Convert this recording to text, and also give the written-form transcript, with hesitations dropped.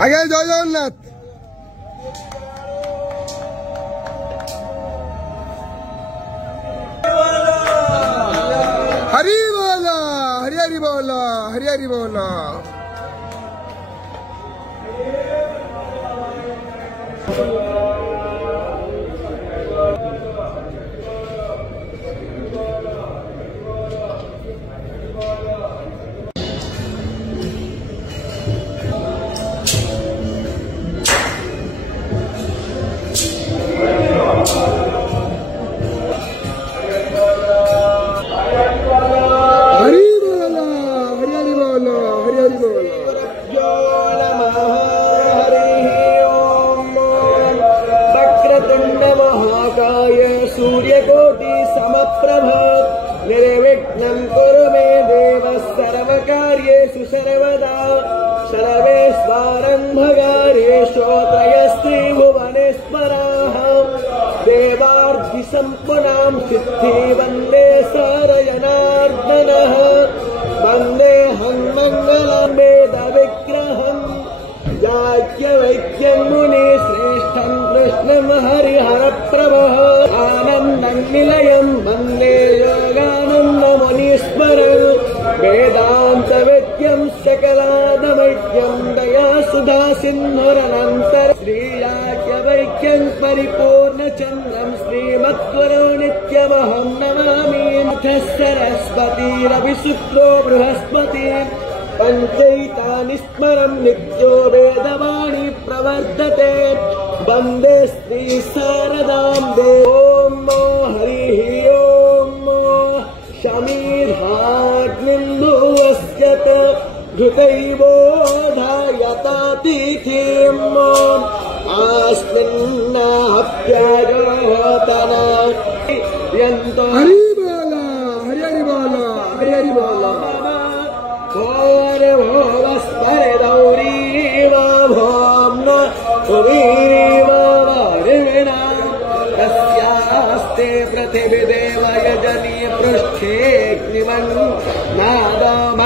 आगे जय जगन्नाथ हरि बोला हरि हरि बोला हरि हरि बोला सूर्यकोटि समप्रभ निर्विघ्नं कुरु मे देव सर्वकार्येषु सर्वदा सर्वेष्वारम्भकार्येषु त्रयस्त्रिभुवनेश्वराः देवार्धिसम्पन्नां सिद्धि वन्दे सारजनार्दनः वन्देऽहं मङ्गलं वेदविग्रहम् याज्ञवल्क्यं मुनिश्रेष्ठं कृष्णं हरिहरप्रभः आनन्दं निलयं वन्दे योगानन्दमुनीश्वरं वेदान्तवेद्यं सकलादवैक्यं दयासुधा सिन्धुरनन्तर श्रीयाज्ञवल्क्यं परिपूर्णचन्द्रं श्रीमद्गुरो नित्यमहं नमामि नथ सरस्वती रविशुक्रो बृहस्पति पंचैतानि स्मरं नित्यो वेदवाणी प्रवर्तते वन्दे श्री शारदां देवो हरिः ओम शमीर्हाग्निन्दुवस्यत घृतैवोधायतातिथिम् आस्मिन्नाप्यायोतना यन्तो हरि बोला हरि हरि बोला हरि हरि बोला भोवस्परदौरीवा भोम्ना भुवीवा वारिणा तस्यास्ते पृथिवीदेव यजनी पृष्ठेऽग्निमन् नादम